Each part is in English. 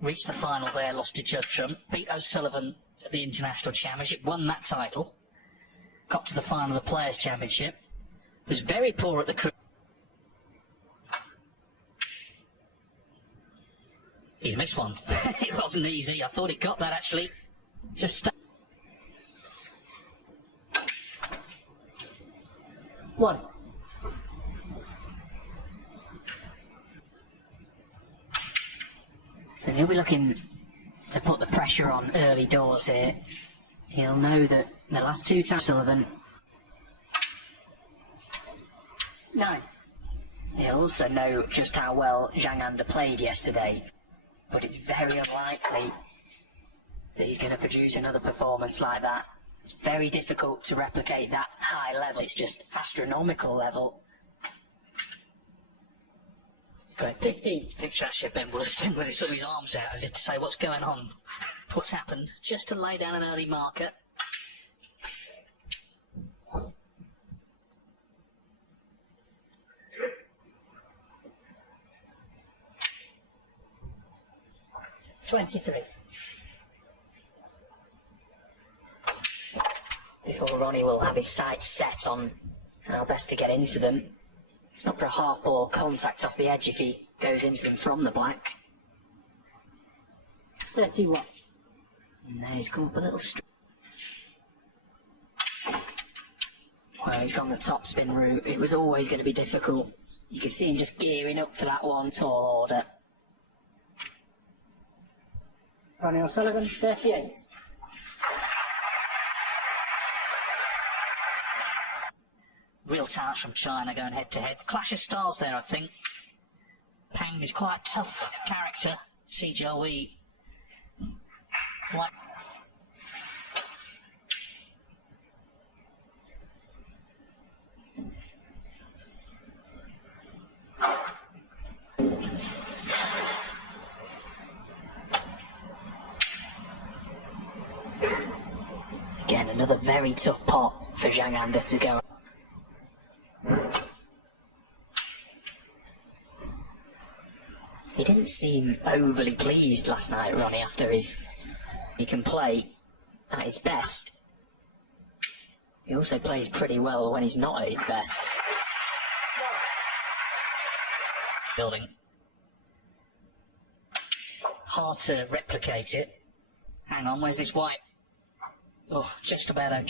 reached the final there, lost to Judgesham, beat O'Sullivan at the International Championship, won that title, got to the final of the Players' Championship, was very poor at the crew. He's missed one. It wasn't easy. I thought he got that actually. Just one. And he'll be looking to put the pressure on early doors here. He'll know that the last two times Sullivan. 9. He'll also know just how well Zhang underplayed yesterday. But it's very unlikely that he's going to produce another performance like that. It's very difficult to replicate that high level. It's just astronomical level. great. 15. Picture actually of Ben Williston with his arms out as if to say, what's going on? What's happened? Just to lay down an early marker. $23. Before Ronnie will have his sights set on how best to get into them. It's not for a half ball contact off the edge if he goes into them from the black. 31. And there he's come up a little well, he's gone the top spin route. It was always going to be difficult. You could see him just gearing up for that one tall order. Ronnie O'Sullivan, 38. Real talent from China going head to head. Clash of styles there, I think. Pang is quite a tough character. CJOE. Like Again, another very tough pot for Zhang Anda to go. He didn't seem overly pleased last night, Ronnie, after he can play at his best. He also plays pretty well when he's not at his best. building. Hard to replicate it. Hang on, where's this white? Oh, just about okay.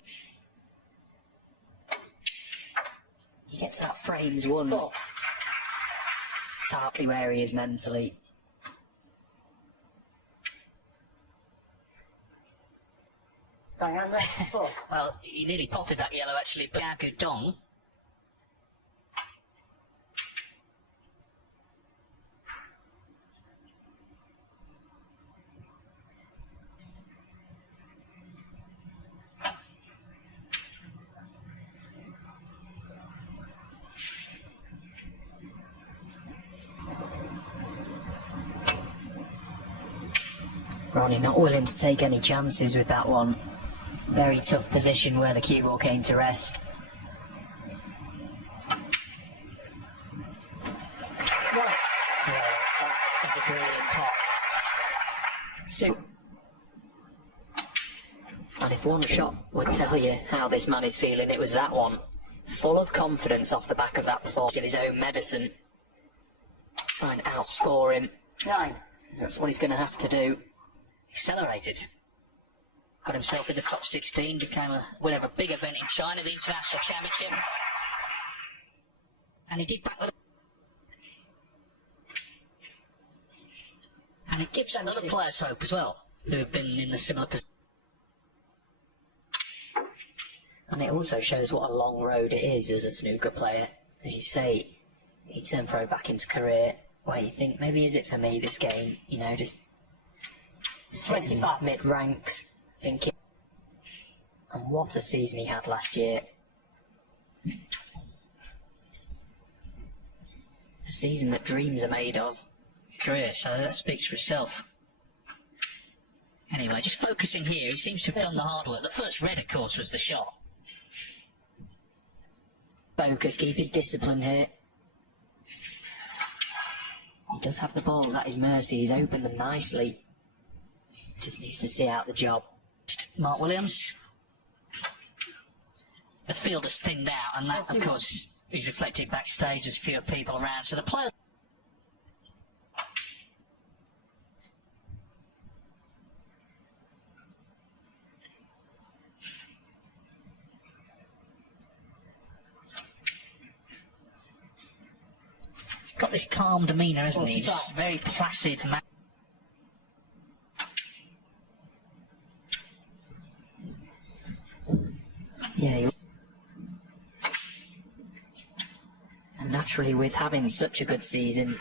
He gets that frames one. 4. Exactly where he is mentally. Zhang Anda, 4. Well, he nearly potted that yellow actually, but Yagu Dong. Ronnie not willing to take any chances with that one. Very tough position where the cue ball came to rest. One. That's a brilliant pot. So, and if one shot would tell you how this man is feeling, it was that one. Full of confidence off the back of that performance in his own medicine. Try and outscore him. 9. That's what he's going to have to do. Accelerated. Got himself in the top 16, became a winner of a big event in China, the International Championship. And he did back with. And it gives other players hope as well, who have been in the similar position. And it also shows what a long road it is as a snooker player. As you say, he turned pro back into career, where you think, maybe is it for me, this game? You know, just sitting 25. mid-ranks, thinking, and what a season he had last year. A season that dreams are made of. Career, so that speaks for itself. Anyway, just focusing here, he seems to have done the hard work. The first red, of course, was the shot. Focus, keep his discipline here. He does have the balls at his mercy. He's opened them nicely. Just needs to see out the job. Mark Williams. The field has thinned out, and that, of 41. course, is reflected backstage. There's fewer people around, so the players. He's got this calm demeanour, hasn't he? He's 45. very placid man. Yeah. And naturally, with having such a good season,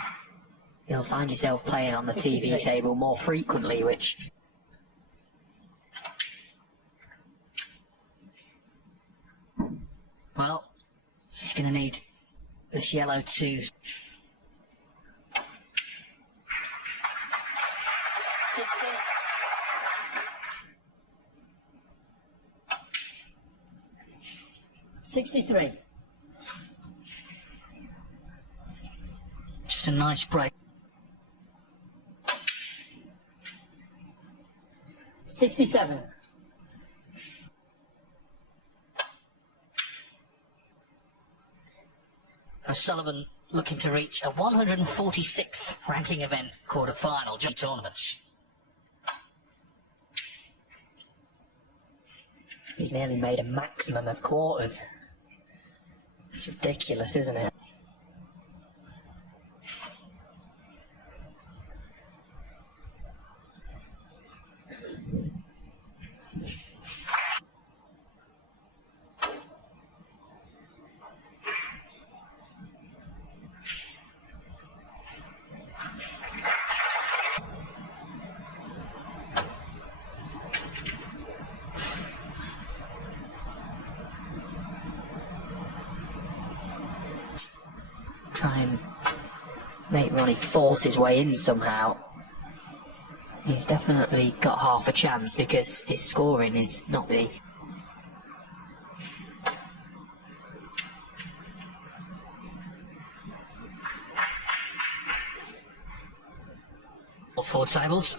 you'll find yourself playing on the TV 53. table more frequently, which... Well, he's going to need this yellow to... 60. 63. Just a nice break. 67. O'Sullivan looking to reach a 146th ranking event quarter-final tournaments. He's nearly made a maximum of quarters. It's ridiculous, isn't it? Try and make Ronnie force his way in somehow. He's definitely got half a chance because his scoring is not the... Four tables.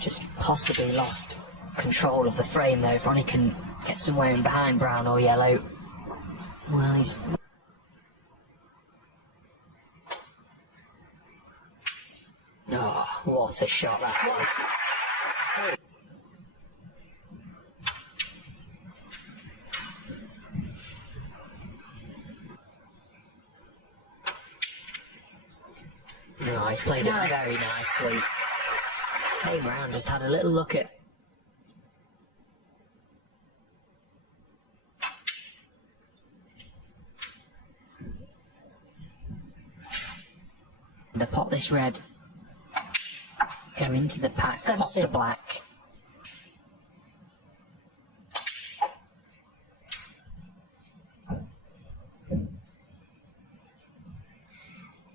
Just possibly lost control of the frame though. If Ronnie can get somewhere in behind brown or yellow, well, he's... Oh, what a shot that is. No, he's played it very nicely. Came round, just had a little look at... To pop this red, go into the pack, off the black.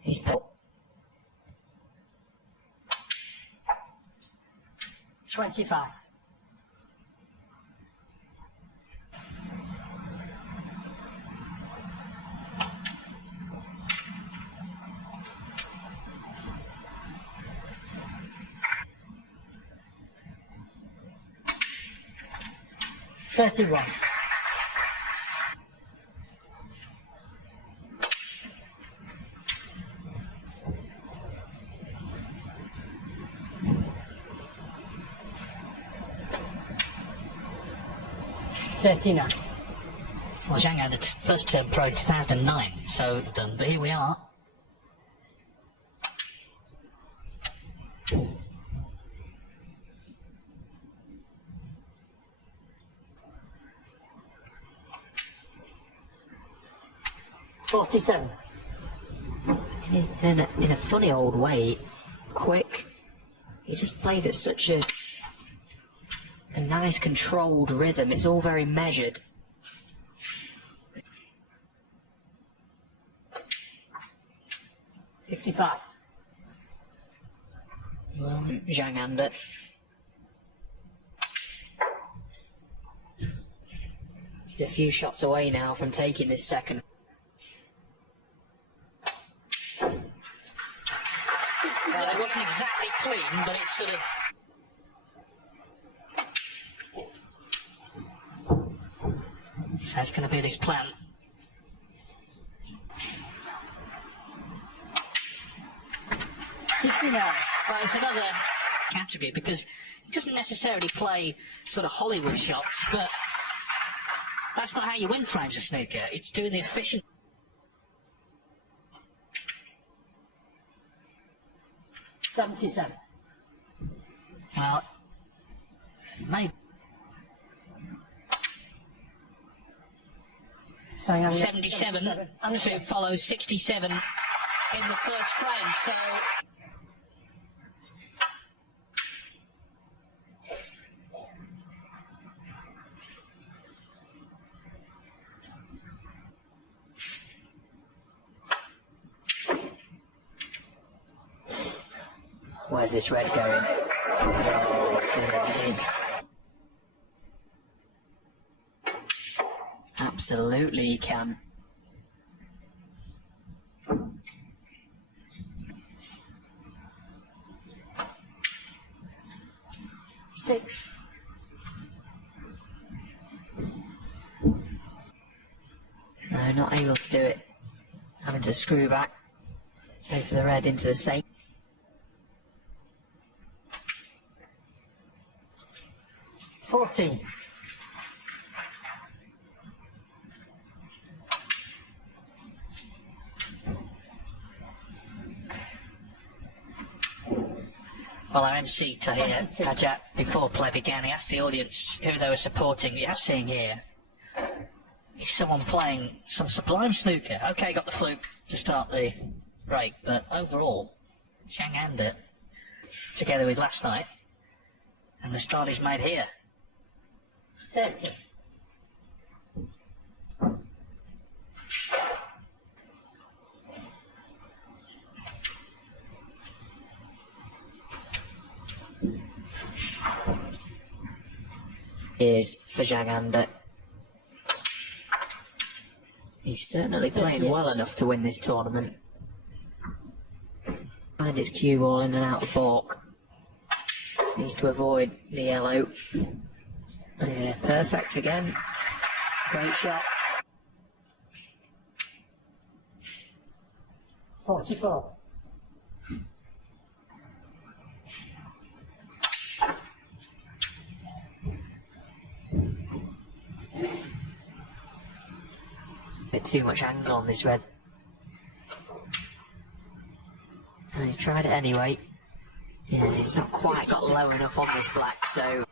He's put 25. $31. $39. Well, Zhang had its first term pro in 2009, so done. But here we are. $47. In a funny old way, quick. He just plays at such a nice controlled rhythm. It's all very measured. 55. Well, Zhang under. He's a few shots away now from taking this second. 69. Well, it wasn't exactly clean, but it's sort of... So it's going to be this plan. Well, it's another category because he doesn't necessarily play sort of Hollywood shots, but that's not how you win frames of snooker. It's doing the efficient... 77. Well, maybe... 77 to follow 67 in the first frame, so... Where's this red going? Oh, dear. Absolutely he can. Six. No, not able to do it. Having to screw back. Go for the red into the safe. 14. Well, our MC Tahir 22. Hajat, before play began, he asked the audience who they were supporting. You are seeing here is someone playing some sublime snooker. Okay, got the fluke to start the break, but overall, Zhang Anda, together with last night, and the start he's made here. 30. Is for Zhang Anda. He's certainly playing well enough to win this tournament. Find his cue ball in and out of balk. Just needs to avoid the yellow. Yeah, perfect again. Great shot. 44. Bit too much angle on this red. And he's tried it anyway. Yeah, he's not quite got low enough on this black, so...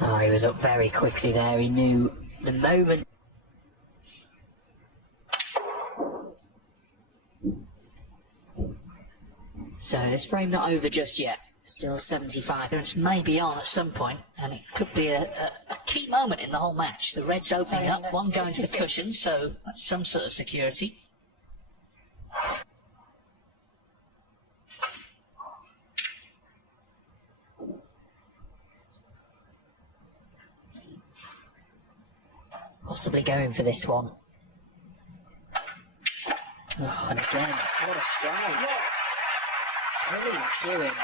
Oh, he was up very quickly there. He knew the moment. So this frame not over just yet. Still 75. It's maybe on at some point, and it could be a key moment in the whole match. The red's opening up, one going to the cushion, so that's some sort of security. Possibly going for this one. Oh, and again, What a strike. Brilliant cueing.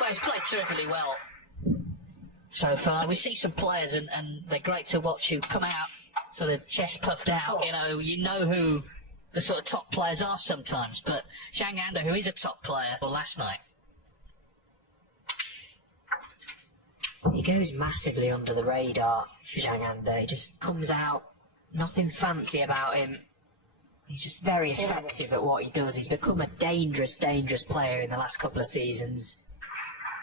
well, he's played terrifically well so far. We see some players, and they're great to watch, who come out sort of chest puffed out. You know who the sort of top players are sometimes, but Zhang Anda, who is a top player, well, last night. He goes massively under the radar, Zhang Anda. He just comes out, nothing fancy about him. He's just very effective at what he does. He's become a dangerous, dangerous player in the last couple of seasons.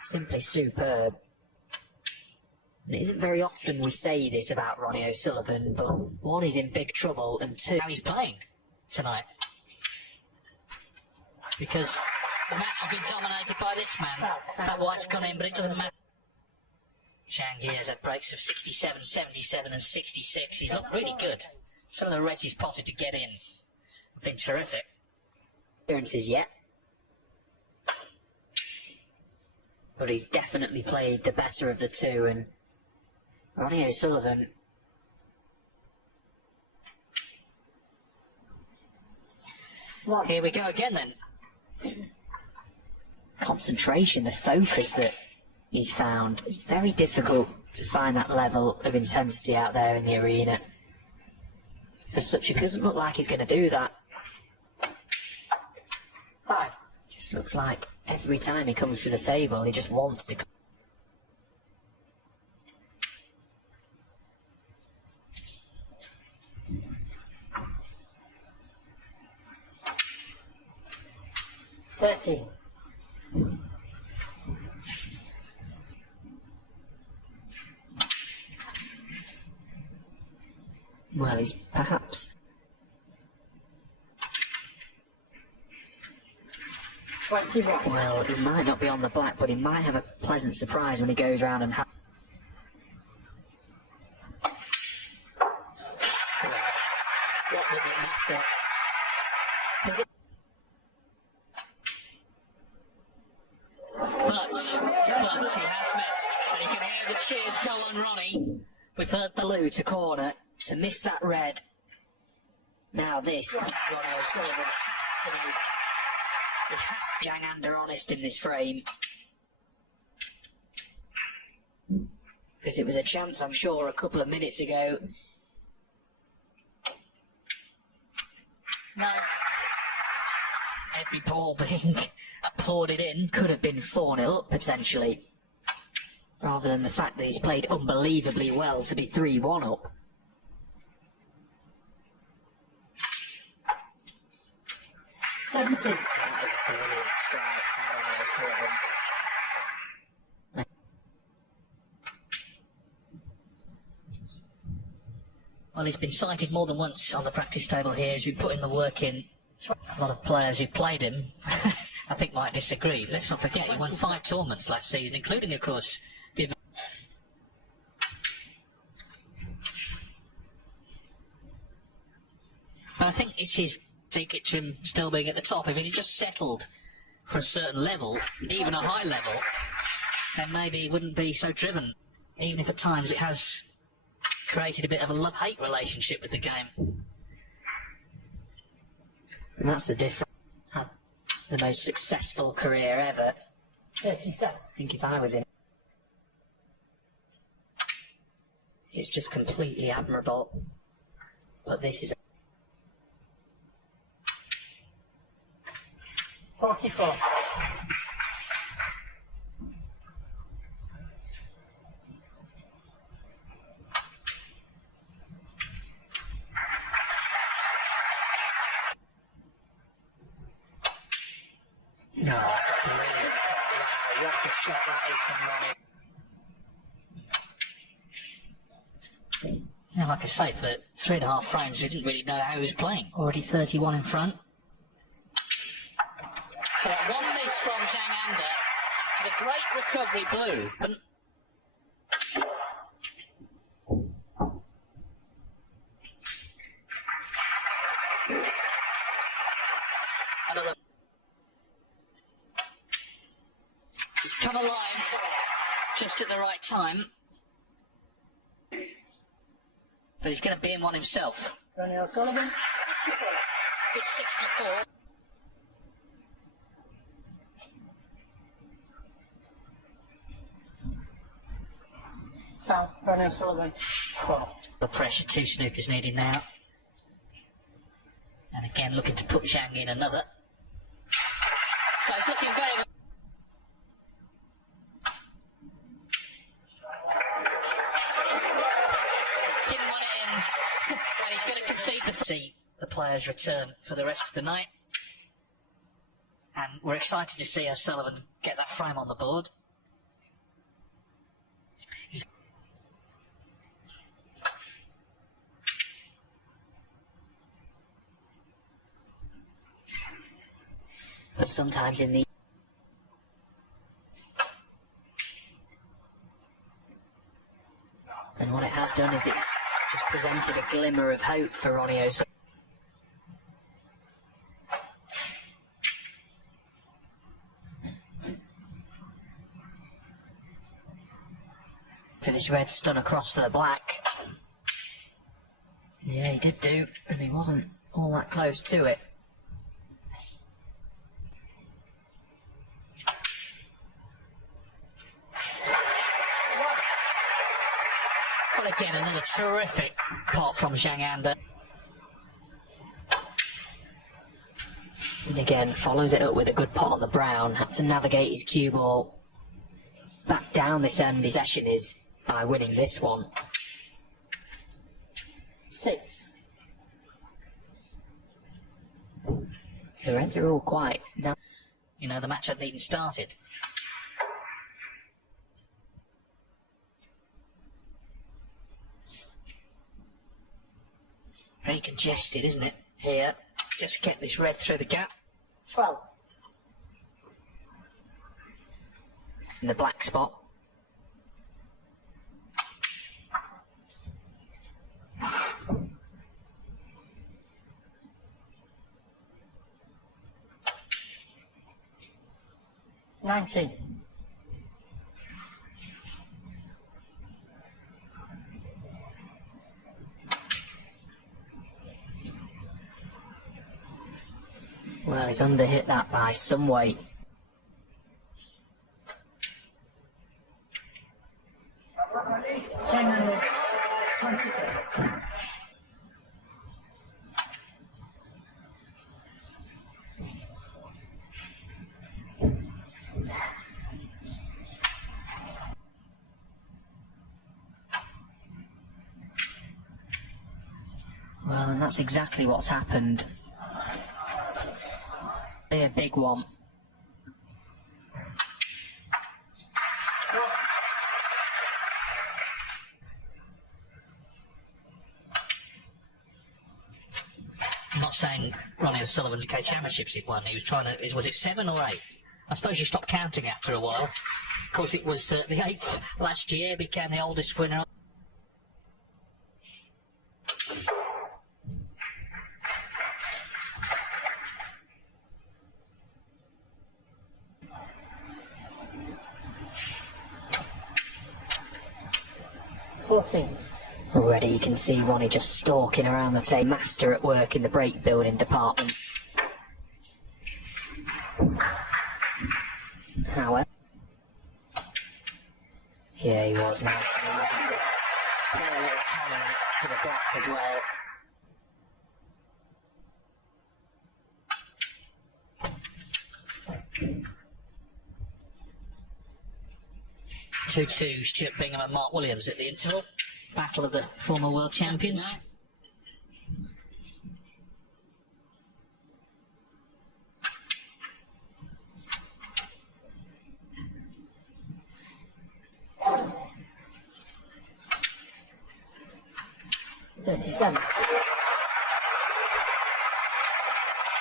Simply superb. And it isn't very often we say this about Ronnie O'Sullivan, but one, he's in big trouble, and two, How he's playing tonight. Because the match has been dominated by this man. That white's gone in, but it doesn't matter. Zhang here has had breaks of 67, 77 and 66. He's looked really good. Some of the reds he's potted to get in have been terrific. appearances yet. But he's definitely played the better of the two, and Ronnie O'Sullivan... Here we go again then. Concentration, the focus that he's found. It's very difficult to find that level of intensity out there in the arena. For such, it doesn't look like he's going to do that. 5. Just looks like every time he comes to the table, he just wants to... 13. Well, he's perhaps... 21. Well, he might not be on the black, but he might have a pleasant surprise when he goes round and... What does it matter? But he has missed. And you can hear the cheers go on Ronnie. We've heard the blue to corner to miss that red. Now this, Ronnie O'Sullivan has to make... He has to Zhang under honest in this frame. Because it was a chance, I'm sure, a couple of minutes ago. No. Every ball being applauded in could have been 4-0 up, potentially. Rather than the fact that he's played unbelievably well to be 3-1 up. That is a brilliant strike from Ronnie O'Sullivan. Well, he's been cited more than once on the practice table here. He's been putting the work in. A lot of players who played him, I think, might disagree. Let's not forget, he won 5 tournaments last season, including, of course, the... But I think it's his secret to him still being at the top. If he just settled for a certain level, even a high level, then maybe he wouldn't be so driven, even if at times it has created a bit of a love-hate relationship with the game. And that's the difference. Had the most successful career ever. 37. I think if I was in it, it's just completely admirable. But this is... 44. No, that's a brilliant shot. Wow, what a shot that is from Ronnie. Yeah, like I say, for 3.5 frames, we didn't really know how he was playing. Already 31 in front. So that one miss from Zhang Anda after the great recovery blue. But another. He's come alive just at the right time. But he's going to be in one himself. Ronnie O'Sullivan, 64. Good 64. Foul. Ronnie O'Sullivan, 4. The pressure, 2 snookers needed now. And again, looking to put Zhang in another. So he's looking very well. Didn't want it in. And he's going to concede see the players return for the rest of the night. And we're excited to see O'Sullivan get that frame on the board. but sometimes in the... And what it has done is it's just presented a glimmer of hope for Ronnie O'Sullivan. For this red stun across for the black. Yeah, he did do, and he wasn't all that close to it. Well, again, another terrific pot from Zhang. And again, follows it up with a good pot on the brown. Had to navigate his cue ball back down this end. His session is by winning this one. 6. The reds are all quite... Now, You know, the match hadn't even started. Very congested, isn't it? Here, just get this red through the gap. 12. in the black spot. $19. Well, he's underhit that by some weight. Zhang under 24. Well, and that's exactly what's happened. A big one. I'm not saying Ronnie O'Sullivan's UK Championships he won. He was trying to. Was it 7 or 8? I suppose you stopped counting after a while. Of course, it was the 8th last year. Became the oldest winner. Already you can see Ronnie just stalking around the table, master at work in the break building department. However, yeah, he was nice and easy to just play a little cannon to the black as well. Two Stuart Bingham and Mark Williams at the interval. Battle of the former world champions. $37.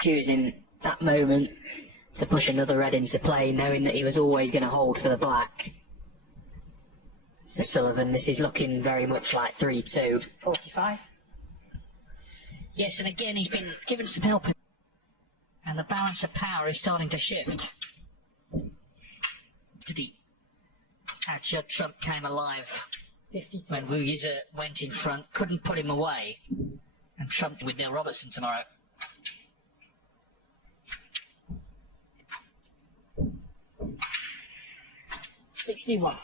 Choosing that moment to push another red into play, knowing that he was always going to hold for the black. So Sullivan, this is looking very much like 3-2. 45. Yes, and again he's been given some help, and the balance of power is starting to shift. How Judd Trump came alive 53. when Wu Yize went in front, couldn't put him away, and Trump with Neil Robertson tomorrow. $61.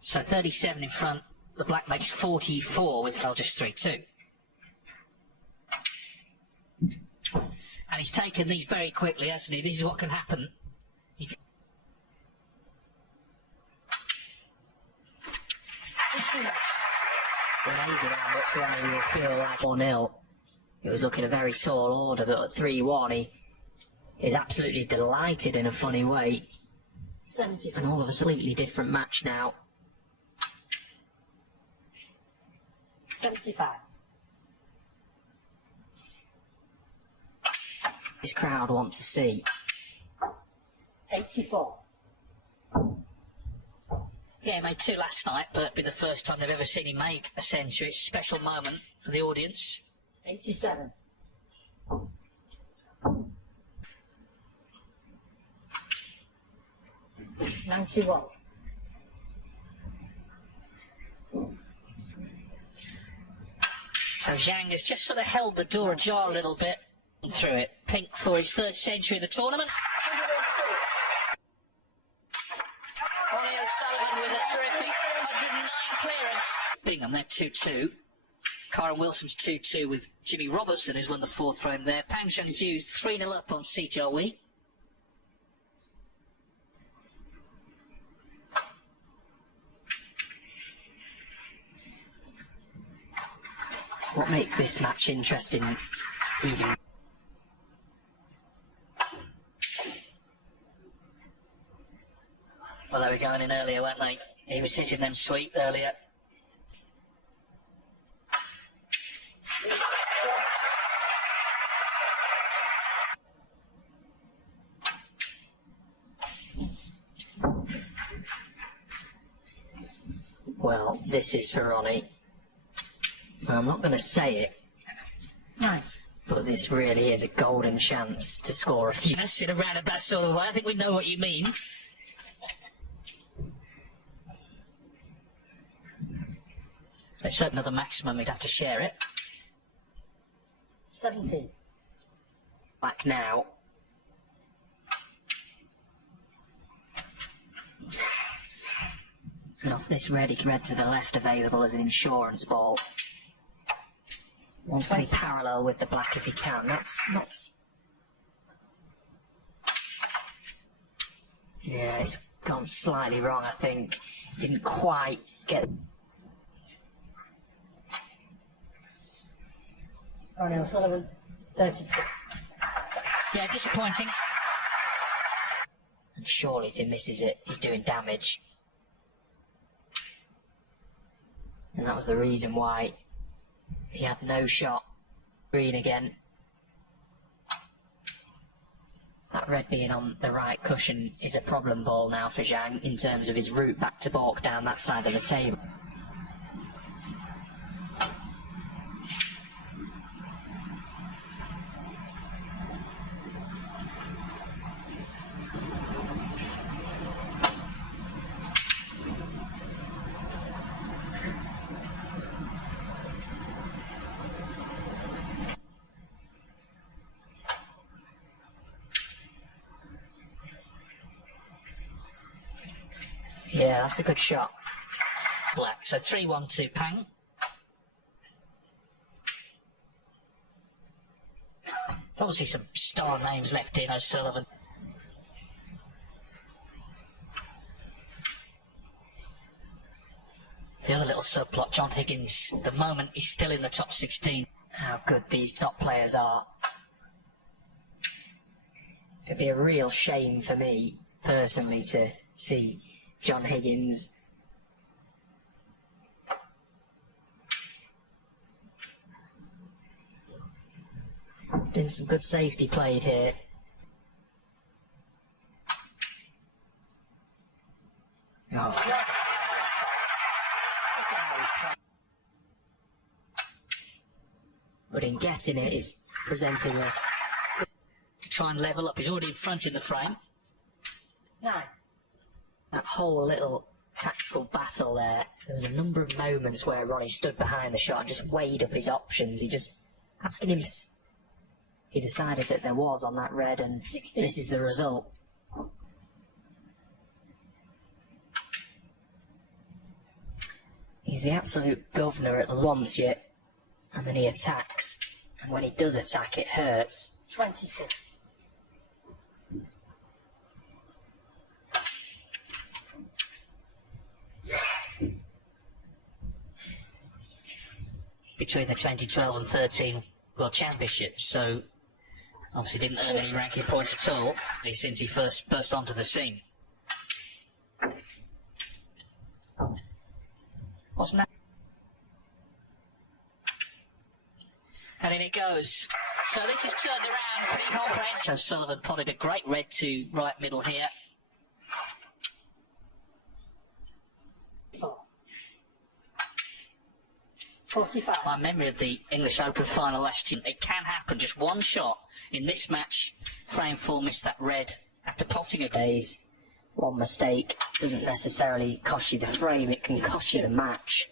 So 37 in front, the black makes 44 with just 3-2. And he's taken these very quickly, hasn't he? This is what can happen. $69. It's amazing how much Ronnie will feel like 1-0. It was looking a very tall order, but at 3-1 he is absolutely delighted in a funny way. 74. And all of a completely different match now. 75. This crowd want to see. 84. Yeah, he made 2 last night, but it'll be the first time they've ever seen him make a century. It's a special moment for the audience. 87. $91. So Zhang has just sort of held the door ajar a little bit through it. Pink for his 3rd century of the tournament. Ronnie O'Sullivan with a terrific 109 clearance. Bingham, they're 2-2. Kyron Wilson's 2-2 with Jimmy Robertson, who's won the 4th frame there. Pang Zhangzhu 3-0 up on Si Jiahui. What makes this match interesting, even? Well, they were going in earlier, weren't they? He was hitting them sweet earlier. Well, this is for Ronnie. I'm not going to say it, No. but this really is a golden chance to score a few. Yes, in a roundabout sort of way. I think we know what you mean. Let's hope another maximum, we'd have to share it. 17. Back now. And off this red, he can red to the left, available as an insurance ball. Wants to be parallel with the black if he can. That's not... Yeah, it's gone slightly wrong, I think. Didn't quite get... Ronnie O'Sullivan, 32. Yeah, disappointing. And surely if he misses it, he's doing damage. And that was the reason why he had no shot. Green again. That red being on the right cushion is a problem ball now for Zhang in terms of his route back to balk down that side of the table. Yeah, that's a good shot. Black, so 3-1 to Pang. Obviously some star names left in O'Sullivan. The other little subplot, John Higgins, at the moment he's still in the top 16. How good these top players are. It'd be a real shame for me, personally, to see John Higgins there's been some good safety played here. Oh, yes. But in getting it, he's presenting a... To try and level up, he's already in front in the frame. 9. That whole little tactical battle there, there was a number of moments where Ronnie stood behind the shot and just weighed up his options. He just asking him... He decided that there was on that red, and 16. This is the result. He's the absolute governor at once yet, and then he attacks, and when he does attack it hurts. 22. Between the 2012 and 13 World Championships, so obviously didn't earn any ranking points at all since he first burst onto the scene. Wasn't that? And in it goes. So this is turned around pretty comprehensive. So Sullivan potted a great red to right middle here. 45. My memory of the English Open final last year, it can happen, just one shot. In this match, frame 4 missed that red after potting a Days. One mistake doesn't necessarily cost you the frame, it can cost you the match.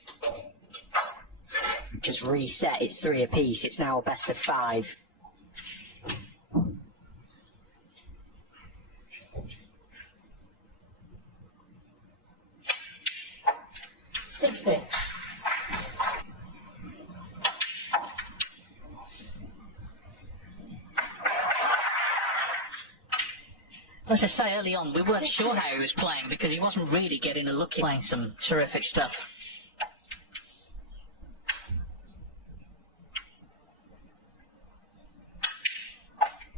Just reset, it's 3 apiece, it's now a best of 5. $60. As I say early on, we weren't sure how he was playing because he wasn't really getting a look at playing some terrific stuff.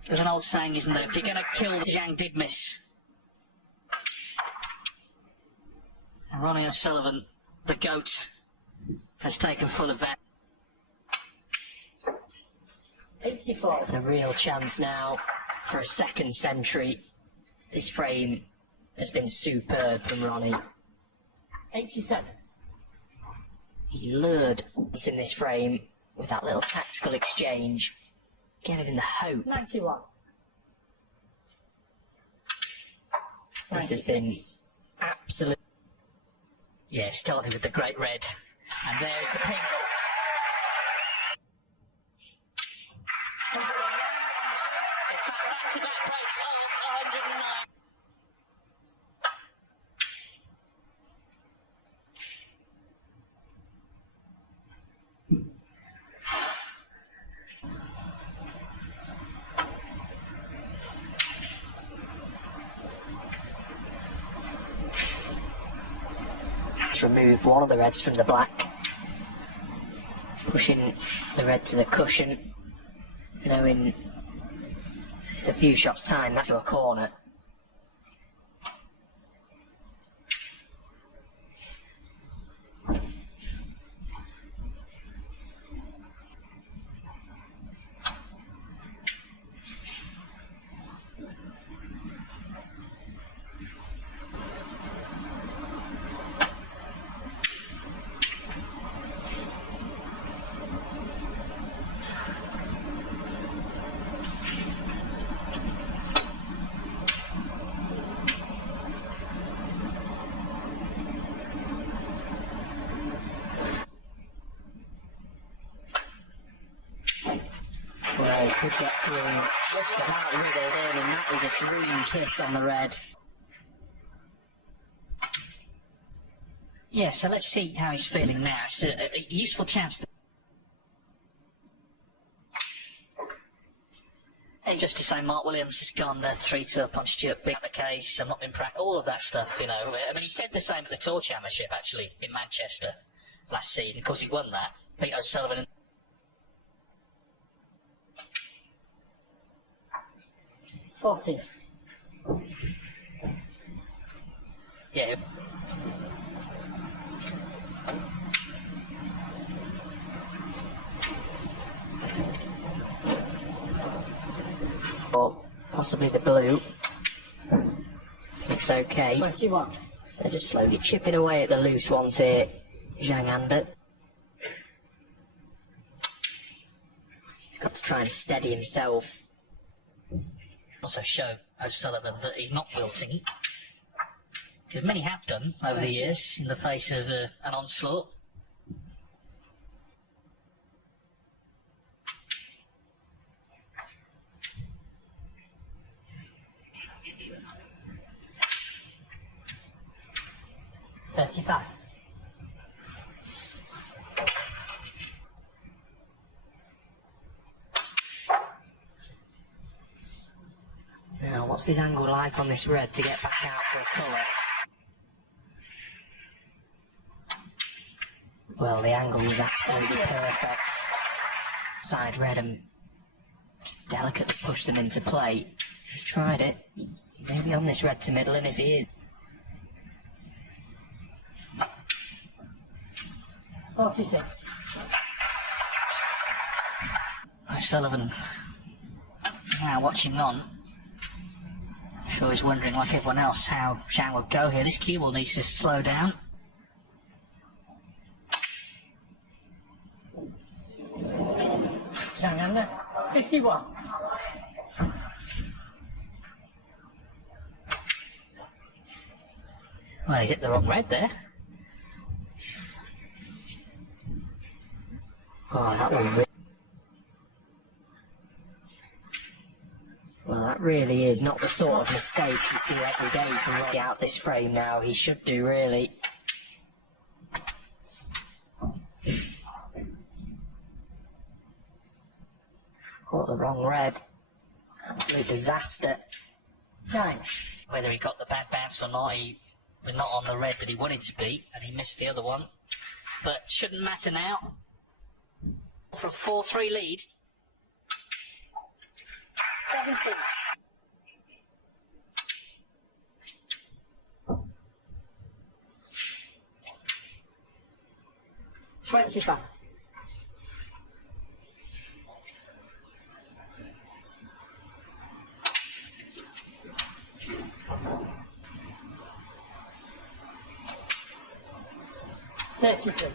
There's an old saying, isn't there? If you're going to kill, Zhang did miss. And Ronnie O'Sullivan, the GOAT, has taken full advantage. 84. And a real chance now for a second century. This frame has been superb from Ronnie. 87. He lured us in this frame with that little tactical exchange, giving the hope. 91. This has been 96. absolute. Yeah, starting with the great red. And there's the pink. In fact, back-to-back breaks of 109. To remove one of the reds from the black, pushing the red to the cushion, knowing in a few shots time that's to a corner. Well, could get through just about wriggled in, and that is a dream kiss on the red. Yeah, so let's see how he's feeling now. It's a useful chance. And just to say, Mark Williams has gone 3-2 up on Stuart Big. The case, I'm not been all of that stuff, you know. I mean, he said the same at the Tour Championship, actually, in Manchester last season. Of course, he won that. Beat O'Sullivan. 40. Yeah. Or possibly the blue. It's okay. 21. They're just slowly chipping away at the loose ones here. Zhang Anda. He's got to try and steady himself. Also show O'Sullivan that he's not wilting, because many have done over the years in the face of an onslaught. $35. Now, what's his angle like on this red to get back out for a colour? Well, the angle was absolutely perfect. Side red and just delicately pushed them into play. He's tried it. Maybe on this red to middle, and if he is. 46. O'Sullivan, now watching on, I'm sure he's wondering, like everyone else, how Zhang will go here. This cue ball needs to slow down. 51. Well, he's hit the wrong red there. Oh, that one. Well, that really is not the sort of mistake you see every day from Ronnie out this frame now. He should do, really. Caught the wrong red. Absolute disaster. 9. Whether he got the bad bounce or not, he was not on the red that he wanted to be, and he missed the other one. But shouldn't matter now. For a 4-3 lead. 17. $25. $33.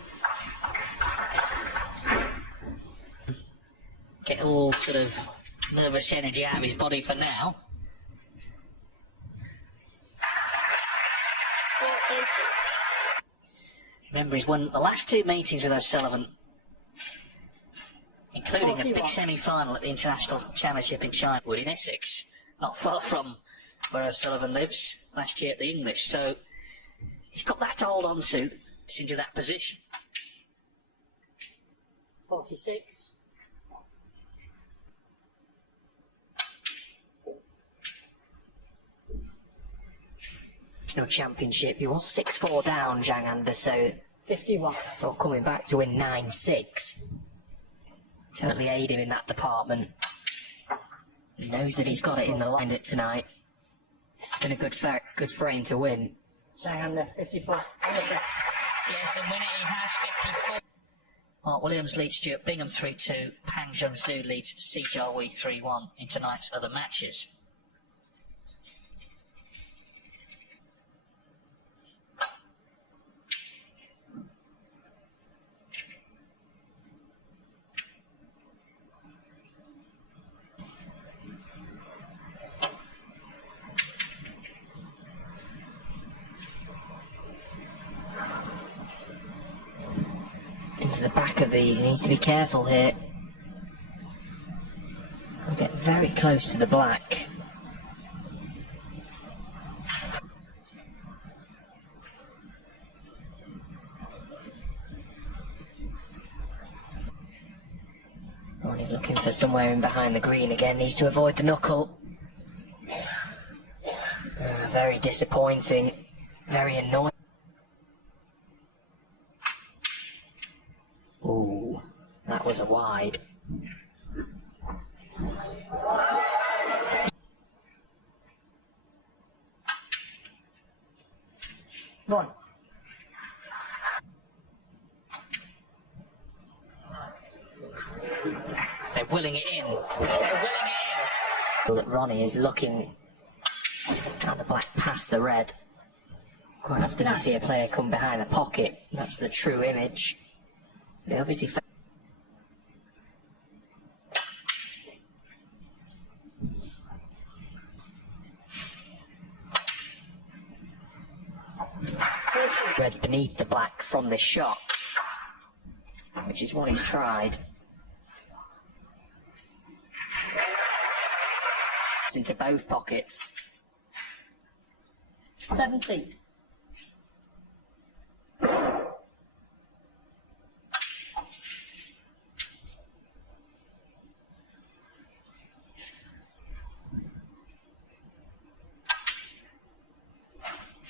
Get all sort of nervous energy out of his body for now. 40. Remember, he's won the last 2 meetings with O'Sullivan, including a 41. big semi-final at the International Championship in China, in Essex, not far from where O'Sullivan lives, last year at the English. So he's got that to hold on to, into that position. 46. National Championship. He was 6-4 down, Zhang Anda, so 51. I thought coming back to win 9-6 certainly aid him in that department. He knows that he's got it in the line tonight. This has been a good frame to win. Zhang under 54. Yes, and winning he has 54. Mark Williams leads Stuart Bingham 3-2. Pang Junsu leads Si Jiawei 3-1 in tonight's other matches. Into the back of these, he needs to be careful here. We'll get very close to the black. Ronnie looking for somewhere in behind the green again, needs to avoid the knuckle. Very disappointing, very annoying. Ooh, that was a wide. Ron. They're willing it in. They're willing it in. That Ronnie is looking at the black past the red. Quite often you see a player come behind a pocket. That's the true image. They obviously red's beneath the black from this shot, which is what he's tried. It's into both pockets. 17.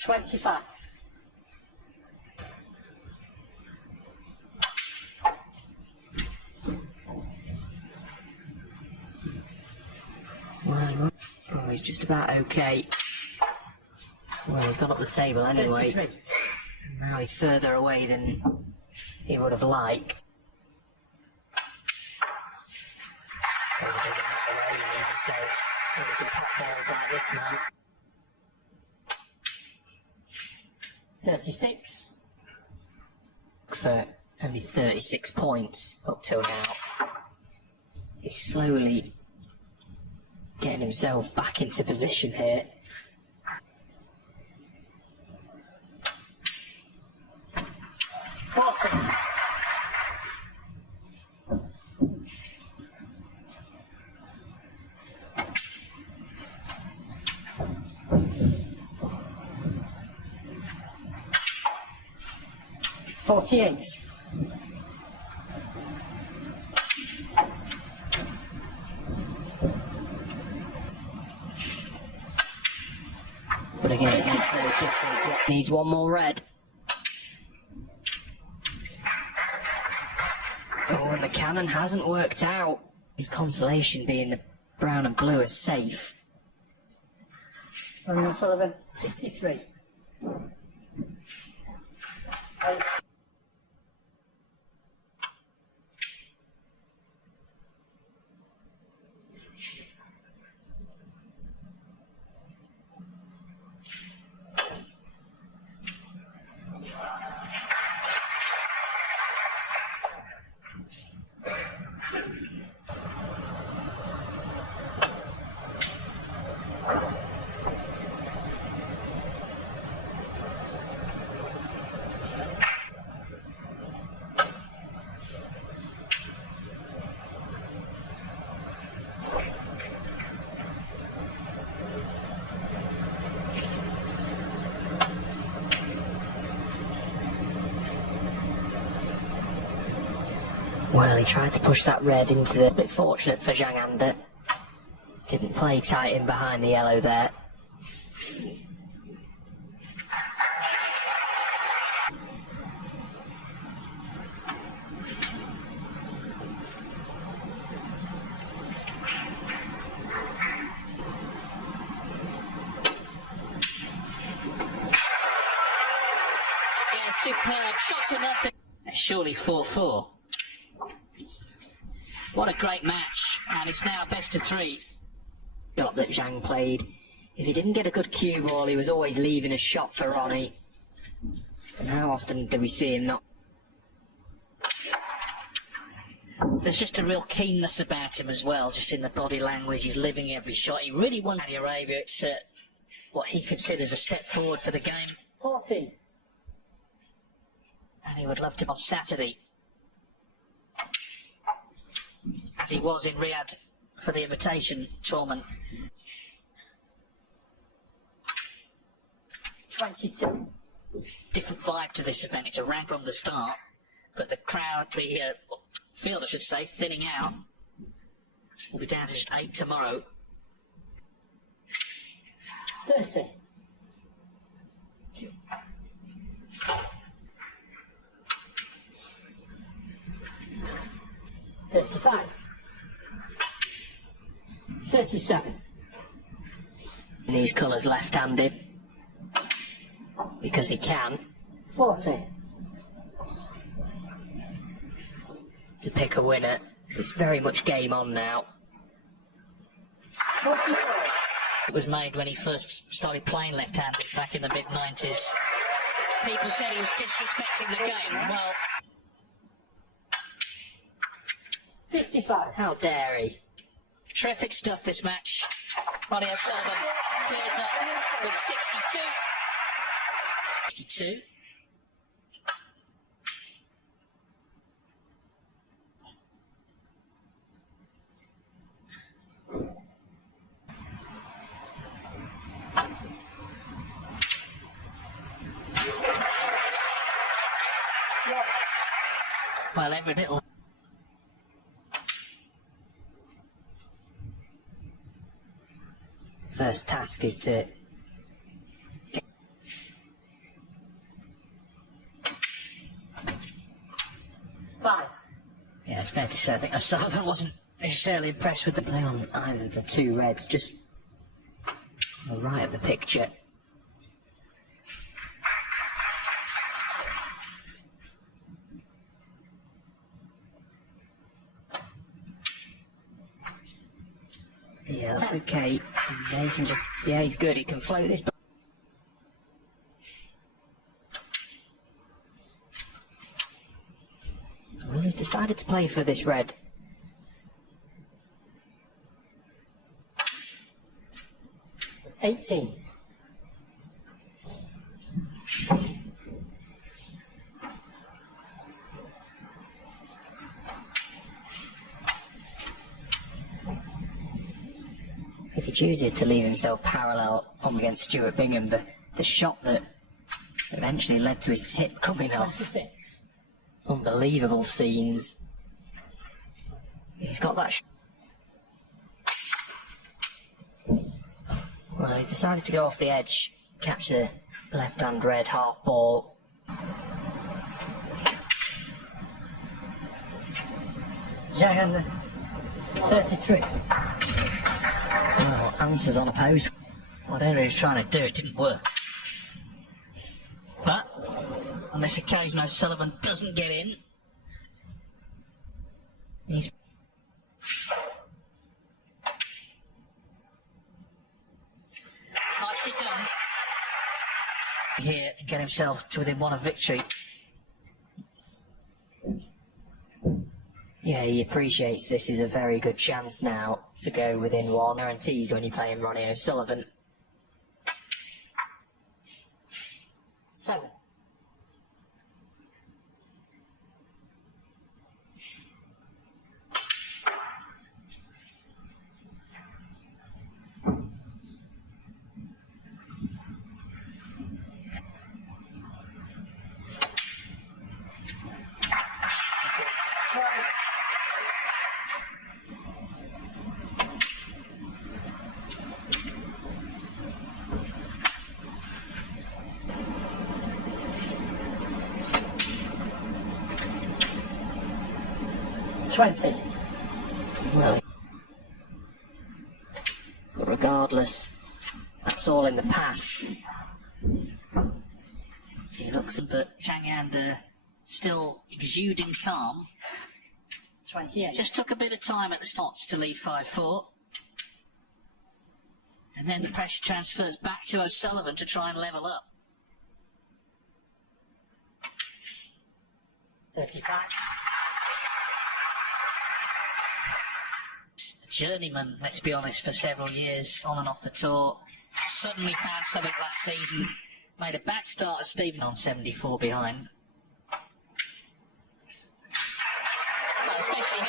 $25. Well, he's just about okay. Well, he's gone up the table anyway. 33. Now he's further away than he would have liked. Because it doesn't matter where you leave yourself when you can pop balls like this man. 36. For only 36 points up till now. He's slowly getting himself back into position here. $48. But again, it makes no difference. What needs one more red. Oh, and the cannon hasn't worked out. His consolation being the brown and blue is safe. Ronnie O'Sullivan, 63. Well, he tried to push that red into the... Bit fortunate for Zhang. Didn't play tight in behind the yellow there. Yeah, superb. Shot to nothing. Surely 4-4. What a great match, and it's now best of 3. Shot that Zhang played. If he didn't get a good cue ball, he was always leaving a shot for Ronnie. And how often do we see him not? There's just a real keenness about him as well, just in the body language. He's living every shot. He really won Saudi Arabia. It's what he considers a step forward for the game. 40. And he would love to on Saturday, as he was in Riyadh for the invitation tournament. 22. Different vibe to this event. It's a ramp from the start, but the crowd, the field I should say, thinning out. We'll be down to just 8 tomorrow. 30. 35. 37. In these colours left-handed. Because he can. 40. To pick a winner. It's very much game on now. 44. It was made when he first started playing left-handed back in the mid-90s. People said he was disrespecting the game. Well, 55. How dare he? terrific stuff this match. Ronnie O'Sullivan clears up with 62. 62. Well, every little. First task is to Five. Yeah, it's fair to say I think O'Sullivan wasn't necessarily impressed with the play on either of the two reds, just on the right of the picture. Yeah, that's okay. Yeah, he can just... Yeah, he's good. He can float this. Well, he's decided to play for this red. 18. If he chooses to leave himself parallel on against Stuart Bingham, the shot that eventually led to his tip coming off. 26. Unbelievable scenes. He's got that. Well, he decided to go off the edge, catch the left-hand red half ball. Zhang, 33. Well, answers on a post. Whatever he was trying to do, it didn't work. But on this occasion, O'Sullivan doesn't get in. He's nicely done here and get himself to within one of victory. Yeah, he appreciates this is a very good chance now to go within one. Guarantees when you're playing Ronnie O'Sullivan. 7. $20. Well, but regardless, that's all in the past. He looks, But Zhang still exuding calm. 28. Just took a bit of time at the stops to lead 5-4. And then the pressure transfers back to O'Sullivan to try and level up. 35. Journeyman, let's be honest, for several years on and off the tour. Suddenly found something last season. Made a bad start at Stephen on 74 behind. Well, especially now.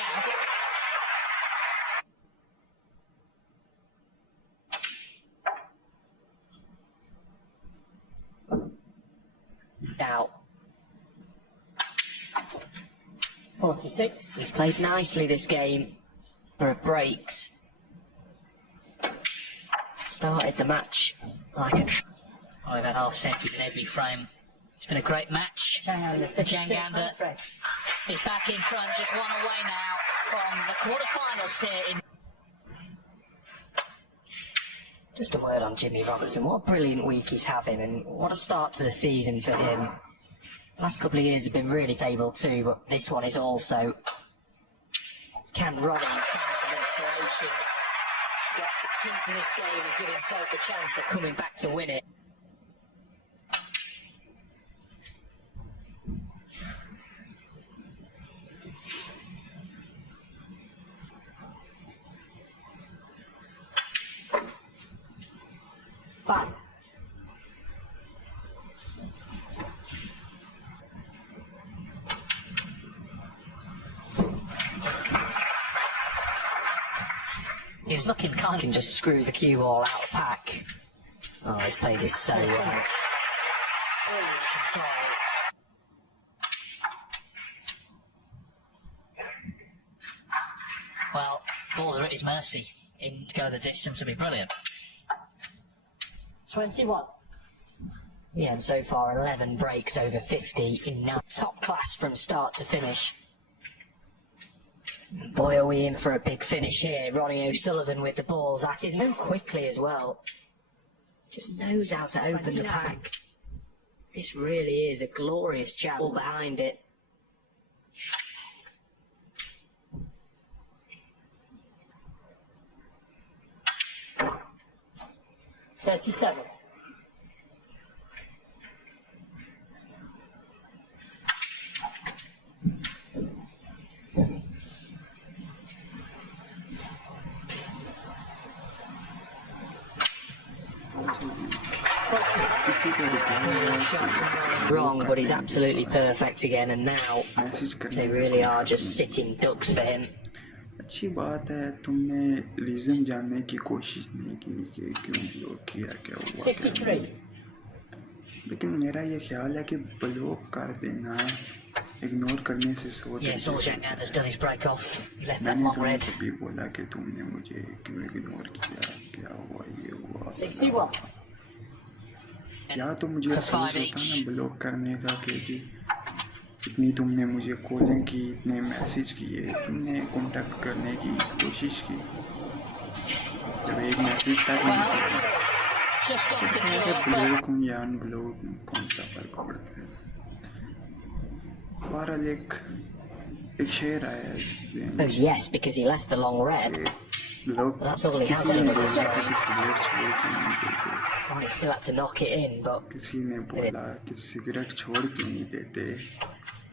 out. 46. He's played nicely this game for breaks. Started the match like a... Over half century in every frame. It's been a great match. Zhang, 52. Gander is back in front, just one away now from the quarterfinals here in... Just a word on Jimmy Robertson. What a brilliant week he's having, and what a start to the season for him. Last couple of years have been really stable too, but this one is also... Can Ronnie find some inspiration to get back into this game and give himself a chance of coming back to win it? Five. He was looking kind Can just screw the cue ball out of pack. Oh, he's played it so well. Brilliant control. Well, balls are at his mercy. In to go the distance would be brilliant. 21. Yeah, and so far 11 breaks over 50 in now top class from start to finish. Boy, are we in for a big finish here. Ronnie O'Sullivan with the balls at his move quickly as well. Just knows how to open the 29. pack. This really is a glorious jab all behind it. $37. किसी का reply Wrong, but he's absolutely perfect again, and now message करने they का really कोई are हक just नहीं। sitting ducks for him. अच्छी बात है, तुमने रीज़न जानने की कोशिश नहीं की कि क्यों ब्लॉक किया, क्या हुआ, क्या 53. नहीं। लेकिन मेरा ये ख्याल है कि ब्लॉक कर देना इग्नोर करने से सो Yes, all Zhang has done his break off. He left that मैंने long तुम्हें red. कभी बोला कि तुमने मुझे क्यों इग्नोर किया, क्या हुआ, ये हुआ, 61. या तो मुझे For अफसोस 5 होता each. ना ब्लॉक करने का कि जी इतनी तुमने मुझे कॉलें की, इतने मैसेज किए, तुमने कांटेक्ट करने की कोशिश की, जब एक मैसेज तक नहीं किया। Just off the खैर jaw, but ब्लॉक हूँ या अनब्लॉक हूँ, कौन सा फ़र्क पड़ता है। बहरहाल एक शेर आया है ज़हन में Oh yes, because he left the long red. कि block That's all he has किसी done ने is बोला his था कि सिगरेट छोड़ क्यों नहीं देते, Ronnie still had to knock it in, but किसी ने बोला कि सिगरेट छोड़ क्यों नहीं देते।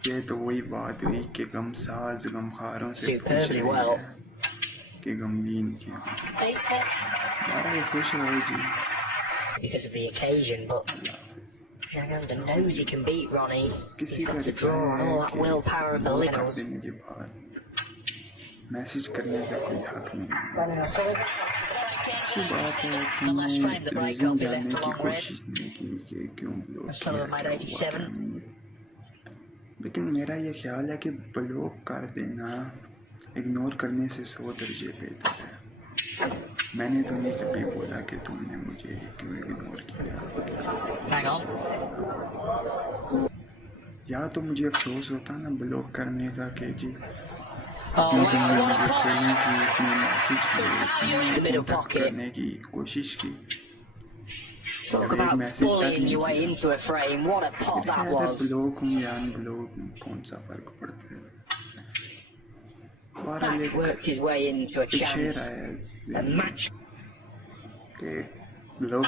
ये तो वही बात हुई कि गमसाज गमखारों से पूछ Superbly रही well. है कि गमगीन क्यों। 80. बहरहाल खुश रहो जी। because of the occasion, but Zhang knows he can beat Ronnie. He's किसी का got to draw on all that willpower of the block कर Littles. देने के बाद मैसेज करने का कोई हक नहीं है। Running a solid. अच्छी बात है, the last frame, the तुमने break रीज़न off, he जानने left the की long red. कोशिश नहीं की कि क्यों ब्लॉक And Sullivan किया, made क्या हुआ, 87. क्या नहीं। लेकिन मेरा ये ख्याल है कि ब्लॉक कर देना इग्नोर करने से 100 दर्जे बेहतर है। मैंने तो नहीं कभी बोला कि तुमने मुझे क्यों इग्नोर किया। hang on. या तो मुझे अफसोस होता ना ब्लॉक करने का कि जी Oh, इतनी wow, तुमने what a मुझे pass! कॉलिंग की, इतने मैसेज किए, The middle इतने कांटेक्ट pocket. करने की कोशिश की। Talk जब एक about मैसेज तक bullying नहीं your way किया। into a frame. What a pop that खैर was. ब्लॉक हूँ या अनब्लॉक हूँ, कौन सा फर्क पड़ता है। बहरहाल That worked his way into a एक शेर chance. आया है A ज़हन में match. कि लोग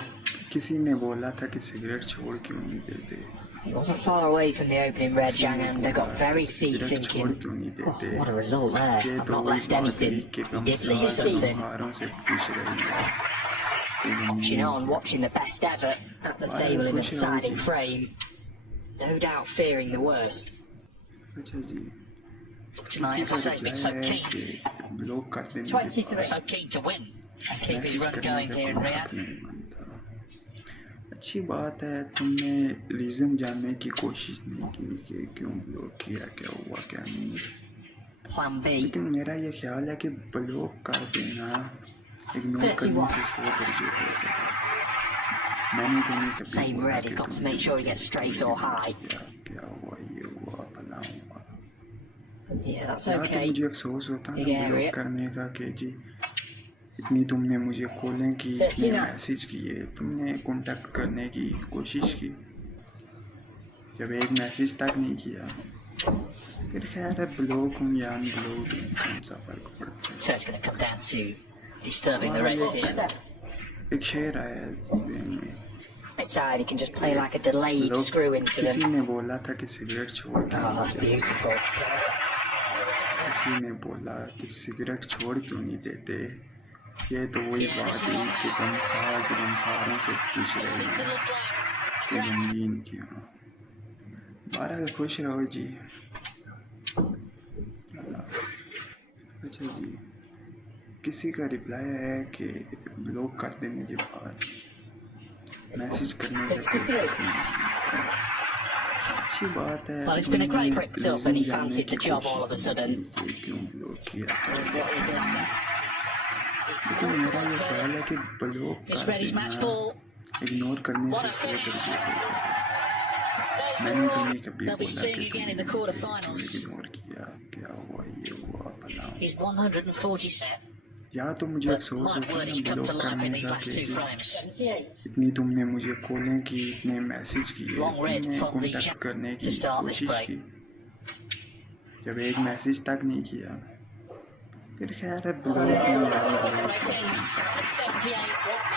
किसी ने बोला था कि सिगरेट छोड़ क्यों नहीं देते। He wasn't far away from the opening red. Zhang got very seat cigarette छोड़ thinking, क्यों नहीं oh, देते। what a result there. ये I've तो not वही left बात anything. हुई कि He did leave गमसाज something. गमखारों से पूछ रही है कि Watching on, गमगीन watching the best ever at the Well, table in a push it deciding over. frame. No doubt fearing the worst. क्यों। अच्छा जी, Tonight, किसी as I का say, he's been reply so है keen, कि block कर देने के 23. बाद so keen to win and keep his message run करने going का here in कोई हक Riyadh. नहीं बनता। अच्छी बात है, तुमने रीज़न जानने की कोशिश नहीं की कि क्यों ब्लॉक किया, क्या हुआ, क्या नहीं। Plan B. लेकिन मेरा ये ख्याल है कि ब्लॉक कर देना इग्नोर करने से 100 दर्जे बेहतर है। मैंने तो नहीं कभी Same बोला red, कि he's got to तुमने make sure he मुझे gets straight क्यों or इग्नोर high. किया, क्या हुआ, ये हुआ, फलां हुआ। Yeah, that's या तो okay. मुझे अफसोस होता Big ना area. ब्लॉक करने का कि जी इतनी तुमने मुझे कॉलें की, इतने 39. मैसेज किए, तुमने कांटेक्ट करने की कोशिश की, जब एक मैसेज तक नहीं किया। फिर खैर है, ब्लॉक हूँ या अनब्लॉक हूँ, कौन सा फ़र्क पड़ता है। So it's going to come down to disturbing the Reds here. 87. एक शेर आया है ज़हन में, Right side, he can just play like a delayed लोग screw into किसी them. ने बोला था कि सिगरेट छोड़ क्यों Oh, नहीं that's देते। beautiful. Perfect. किसी ने बोला कि सिगरेट छोड़ क्यों नहीं देते। ये तो वही Yeah, बात this is हुई on कि now. गमसाज गमखारों से पूछ रही Standing to है the कि black. गमगीन क्यों। बहरहाल खुश रहो जी। अल्लाह। अच्छा जी, किसी का रिप्लाई है कि ब्लॉक कर देने के बाद मैसेज करने का कोई 63. हक नहीं। अच्छी बात है, Well, it's been a great तुमने picked up and he reason जानने fancied की the job कोशिश all of a नहीं sudden. की कि क्यों ब्लॉक किया। And what he does best is लेकिन मेरा ये small ख्याल है कि ब्लॉक It's कर Reddy's match देना ball. इग्नोर करने What से a 100 finish. दर्जे बेहतर है। There's the मैंने तो run. नहीं कभी They'll be बोला seeing कि again in तुमने the मुझे quarterfinals. क्यों इग्नोर किया, क्या हुआ, ये हुआ, फलां हुआ। He's 147. या तो मुझे But अफसोस my होता word, ना he's come to block life in करने these का last कि two जी frames. 78. इतनी तुमने मुझे कॉलें की, इतने मैसेज किए, Long red तुमने from the कांटेक्ट Zhang करने to की start this कोशिश break. की, जब एक मैसेज तक नहीं किया। फिर खैर है, ब्लॉक Break या अनब्लॉक ends at 78.